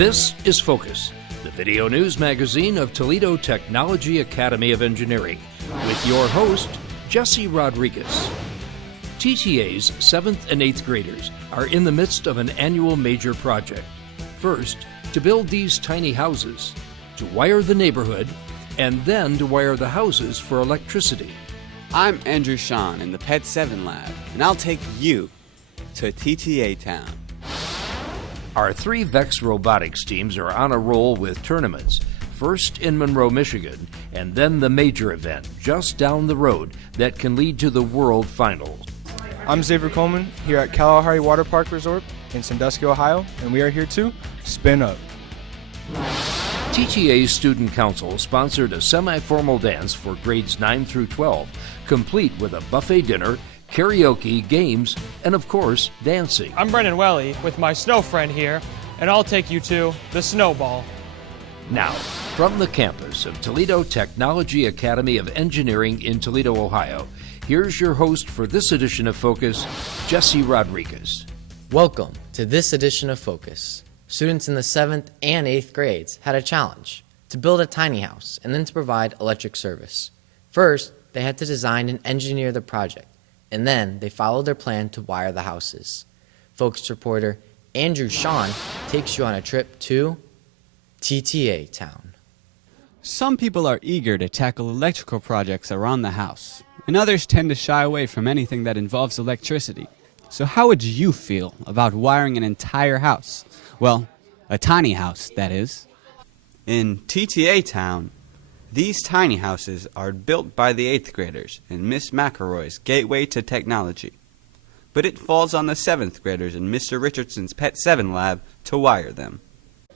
This is Focus, the video news magazine of Toledo Technology Academy of Engineering, with your host, Jesse Rodriguez. TTA's 7th and 8th graders are in the midst of an annual major project. First, to build these tiny houses, to wire the neighborhood, and then to wire the houses for electricity. I'm Andrew Shan in the PET7 Lab, and I'll take you to TTA Town. Our 3 Vex Robotics teams are on a roll with tournaments, first in Monroe, Michigan, and then the major event just down the road that can lead to the World Finals. I'm Xavier Coleman here at Kalahari Water Park Resort in Sandusky, Ohio, and we are here to spin up. TTA's Student Council sponsored a semi-formal dance for grades 9 through 12, complete with a buffet dinner, karaoke, games, and of course, dancing. I'm Brendan Welly with my snow friend here, and I'll take you to the Snowball. Now, from the campus of Toledo Technology Academy of Engineering in Toledo, Ohio, here's your host for this edition of Focus, Jesse Rodriguez. Welcome to this edition of Focus. Students in the 7th and 8th grades had a challenge to build a tiny house and then to provide electric service. First, they had to design and engineer the project, and then they followed their plan to wire the houses. Focus reporter Andrew Shan takes you on a trip to TTA Town. Some people are eager to tackle electrical projects around the house, and others tend to shy away from anything that involves electricity. So how would you feel about wiring an entire house? Well, a tiny house, that is. In TTA Town, these tiny houses are built by the 8th graders in Miss McElroy's Gateway to Technology. But it falls on the 7th graders in Mr. Richardson's PET7 Lab to wire them.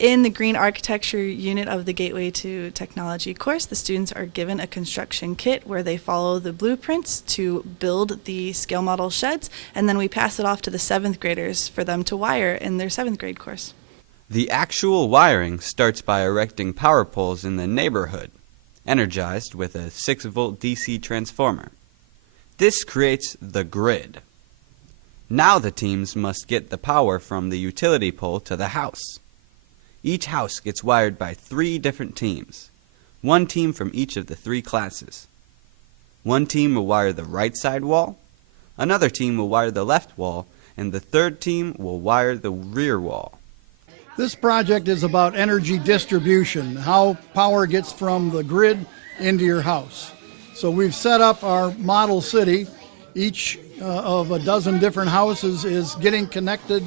In the Green Architecture unit of the Gateway to Technology course, the students are given a construction kit where they follow the blueprints to build the scale model sheds, and then we pass it off to the 7th graders for them to wire in their 7th grade course. The actual wiring starts by erecting power poles in the neighborhood, energized with a 6-volt DC transformer. This creates the grid. Now the teams must get the power from the utility pole to the house. Each house gets wired by 3 different teams, 1 team from each of the 3 classes. 1 team will wire the right side wall, another team will wire the left wall, and the 3rd team will wire the rear wall. This project is about energy distribution, how power gets from the grid into your house. So we've set up our model city. Each of a dozen different houses is getting connected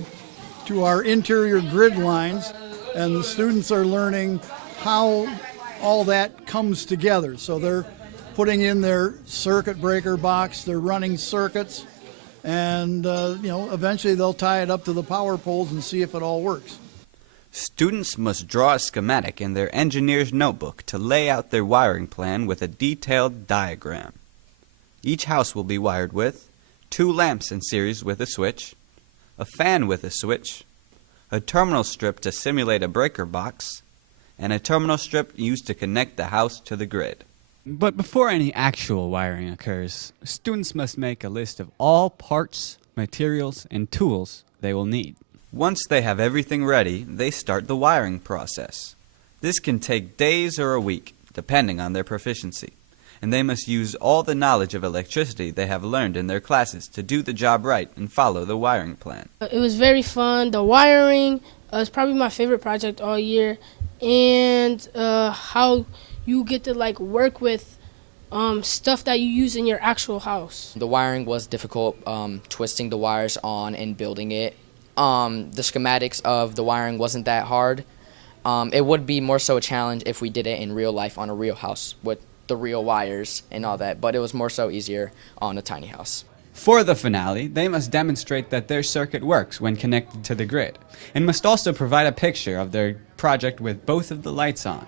to our interior grid lines, and the students are learning how all that comes together. So they're putting in their circuit breaker box, they're running circuits, and eventually they'll tie it up to the power poles and see if it all works. Students must draw a schematic in their engineer's notebook to lay out their wiring plan with a detailed diagram. Each house will be wired with 2 lamps in series with a switch, a fan with a switch, a terminal strip to simulate a breaker box, and a terminal strip used to connect the house to the grid. But before any actual wiring occurs, students must make a list of all parts, materials, and tools they will need. Once they have everything ready, they start the wiring process. This can take days or a week, depending on their proficiency, and they must use all the knowledge of electricity they have learned in their classes to do the job right and follow the wiring plan. It was very fun. The wiring is probably my favorite project all year, and how you get to work with stuff that you use in your actual house. The wiring was difficult, twisting the wires on and building it. The schematics of the wiring wasn't that hard. It would be more so a challenge if we did it in real life on a real house with the real wires and all that, but it was more so easier on a tiny house. For the finale, they must demonstrate that their circuit works when connected to the grid, and must also provide a picture of their project with both of the lights on.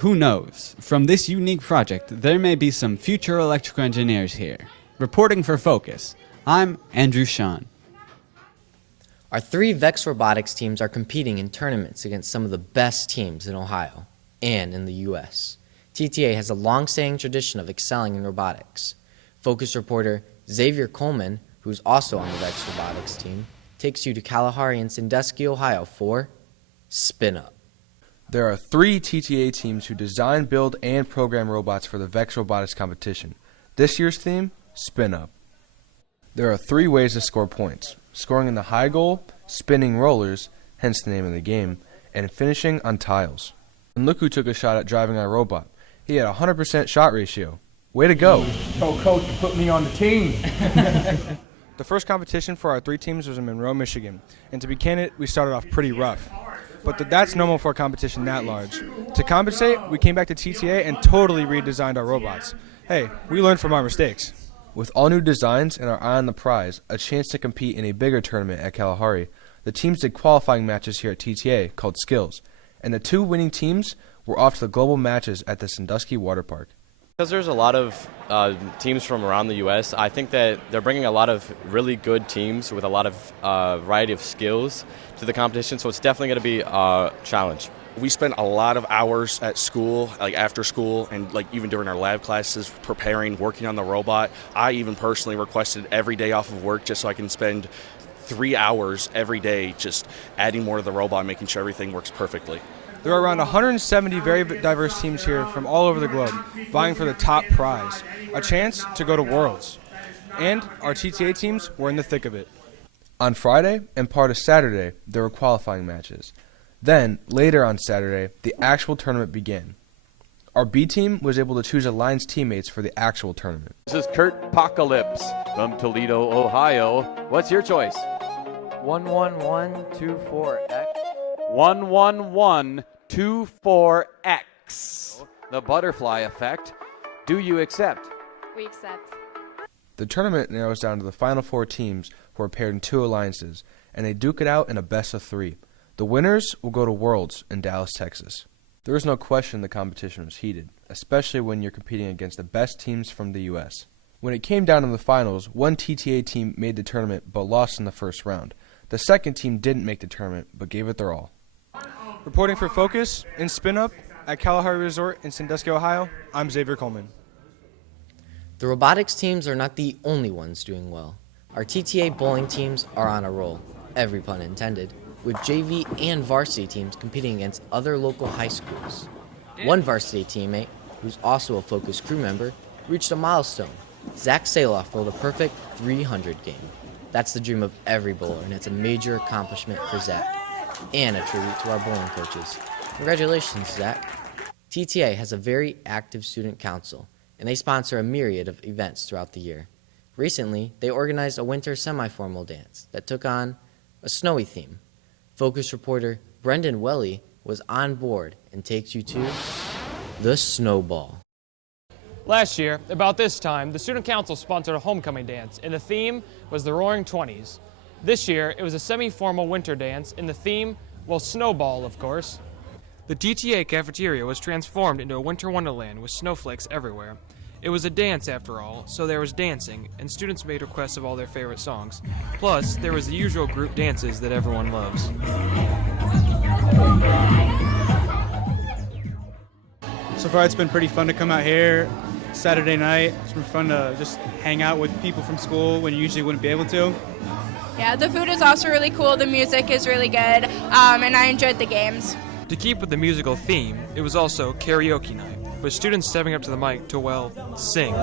Who knows? From this unique project, there may be some future electrical engineers here. Reporting for Focus, I'm Andrew Shan. Our 3 Vex Robotics teams are competing in tournaments against some of the best teams in Ohio and in the U.S. TTA has a long-standing tradition of excelling in robotics. Focus reporter Xavier Coleman, who's also on the Vex Robotics team, takes you to Kalahari in Sandusky, Ohio for Spin Up. There are 3 TTA teams who design, build, and program robots for the Vex Robotics competition. This year's theme, Spin Up. There are 3 ways to score points: scoring in the high goal, spinning rollers, hence the name of the game, and finishing on tiles. And look who took a shot at driving our robot. He had a 100% shot ratio. Way to go! Oh, coach, you put me on the team. The first competition for our 3 teams was in Monroe, Michigan. And to be candid, we started off pretty rough. But that's normal for a competition that large. To compensate, we came back to TTA and totally redesigned our robots. Hey, we learned from our mistakes. With all new designs and our eye on the prize, a chance to compete in a bigger tournament at Kalahari, the teams did qualifying matches here at TTA called Skills. And the 2 winning teams were off to the global matches at the Sandusky Water Park. Because there's a lot of teams from around the U.S., I think that they're bringing a lot of really good teams with a lot of variety of skills to the competition, so it's definitely going to be a challenge. We spent a lot of hours at school, like after school, and like even during our lab classes, preparing, working on the robot. I even personally requested every day off of work just so I can spend 3 hours every day just adding more to the robot, making sure everything works perfectly. There are around 170 very diverse teams here from all over the globe, vying for the top prize, a chance to go to Worlds. And our TTA teams were in the thick of it. On Friday and part of Saturday, there were qualifying matches. Then, later on Saturday, the actual tournament began. Our B team was able to choose Alliance teammates for the actual tournament. This is Kurt Apocalypse from Toledo, Ohio. What's your choice? 11124X. 11124X. The butterfly effect. Do you accept? We accept. The tournament narrows down to the final 4 teams who are paired in 2 alliances, and they duke it out in a best of 3. The winners will go to Worlds in Dallas, Texas. There is no question the competition was heated, especially when you're competing against the best teams from the U.S. When it came down to the finals, one TTA team made the tournament but lost in the first round. The second team didn't make the tournament but gave it their all. Reporting for Focus in Spin Up at Kalahari Resort in Sandusky, Ohio, I'm Xavier Coleman. The robotics teams are not the only ones doing well. Our TTA bowling teams are on a roll, every pun intended, with JV and varsity teams competing against other local high schools. One varsity teammate, who's also a Focus crew member, reached a milestone. Zak Sahloff rolled a perfect 300 game. That's the dream of every bowler, and it's a major accomplishment for Zak, and a tribute to our bowling coaches. Congratulations, Zak. TTA has a very active student council, and they sponsor a myriad of events throughout the year. Recently, they organized a winter semi-formal dance that took on a snowy theme. Focus reporter Brendan Welly was on board and takes you to the Snowball. Last year, about this time, the Student Council sponsored a homecoming dance, and the theme was the Roaring Twenties. This year, it was a semi-formal winter dance, and the theme, well, Snowball, of course. The TTA cafeteria was transformed into a winter wonderland with snowflakes everywhere. It was a dance, after all, so there was dancing, and students made requests of all their favorite songs. Plus, there was the usual group dances that everyone loves. So far, it's been pretty fun to come out here Saturday night. It's been fun to just hang out with people from school when you usually wouldn't be able to. Yeah, the food is also really cool. The music is really good, and I enjoyed the games. To keep with the musical theme, it was also karaoke night, with students stepping up to the mic to, well, sing.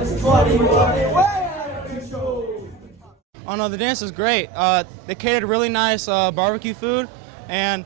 Oh no, the dance is great. They catered really nice barbecue food, and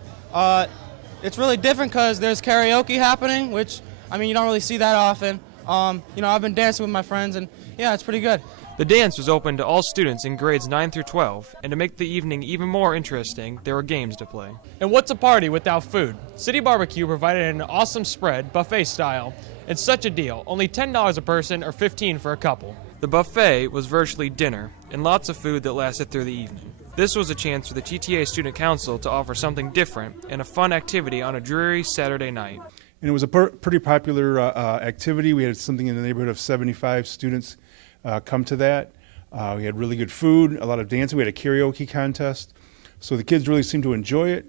it's really different because there's karaoke happening, which, I mean, you don't really see that often. I've been dancing with my friends, and yeah, it's pretty good. The dance was open to all students in grades 9 through 12, and to make the evening even more interesting, there were games to play. And what's a party without food? City Barbecue provided an awesome spread, buffet style. It's such a deal, only $10 a person or $15 for a couple. The buffet was virtually dinner, and lots of food that lasted through the evening. This was a chance for the TTA Student Council to offer something different and a fun activity on a dreary Saturday night. And it was a pretty popular activity. We had something in the neighborhood of 75 students come to that. We had really good food, a lot of dancing. We had a karaoke contest. So the kids really seemed to enjoy it.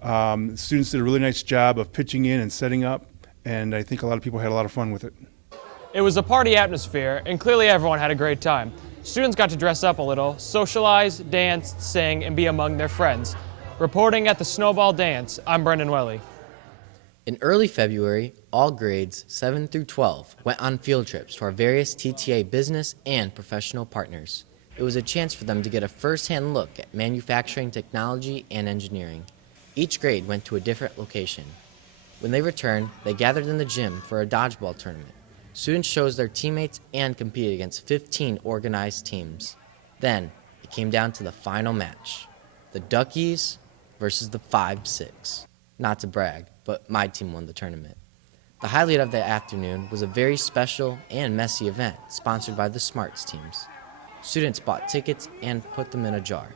The students did a really nice job of pitching in and setting up, and I think a lot of people had a lot of fun with it. It was a party atmosphere, and clearly everyone had a great time. Students got to dress up a little, socialize, dance, sing, and be among their friends. Reporting at the Snowball Dance, I'm Brendan Welly. In early February, all grades 7 through 12 went on field trips to our various TTA business and professional partners. It was a chance for them to get a first-hand look at manufacturing technology and engineering. Each grade went to a different location. When they returned, they gathered in the gym for a dodgeball tournament. Students chose their teammates and competed against 15 organized teams. Then, it came down to the final match. The Duckies versus the 5-6. Not to brag, but my team won the tournament. The highlight of the afternoon was a very special and messy event sponsored by the Smarts teams. Students bought tickets and put them in a jar.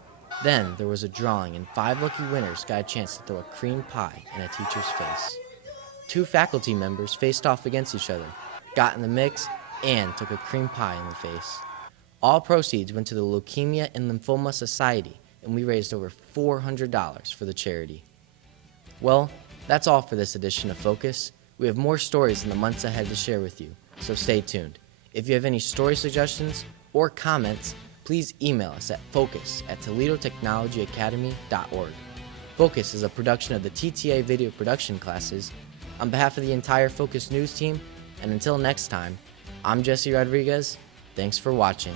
Then there was a drawing and 5 lucky winners got a chance to throw a cream pie in a teacher's face. 2 faculty members faced off against each other, got in the mix, and took a cream pie in the face. All proceeds went to the Leukemia and Lymphoma Society, and we raised over $400 for the charity. Well, that's all for this edition of Focus. We have more stories in the months ahead to share with you, so stay tuned. If you have any story suggestions or comments, please email us at focus@toledotechnologyacademy.org. Focus is a production of the TTA video production classes. On behalf of the entire Focus News team, and until next time, I'm Jesse Rodriguez. Thanks for watching.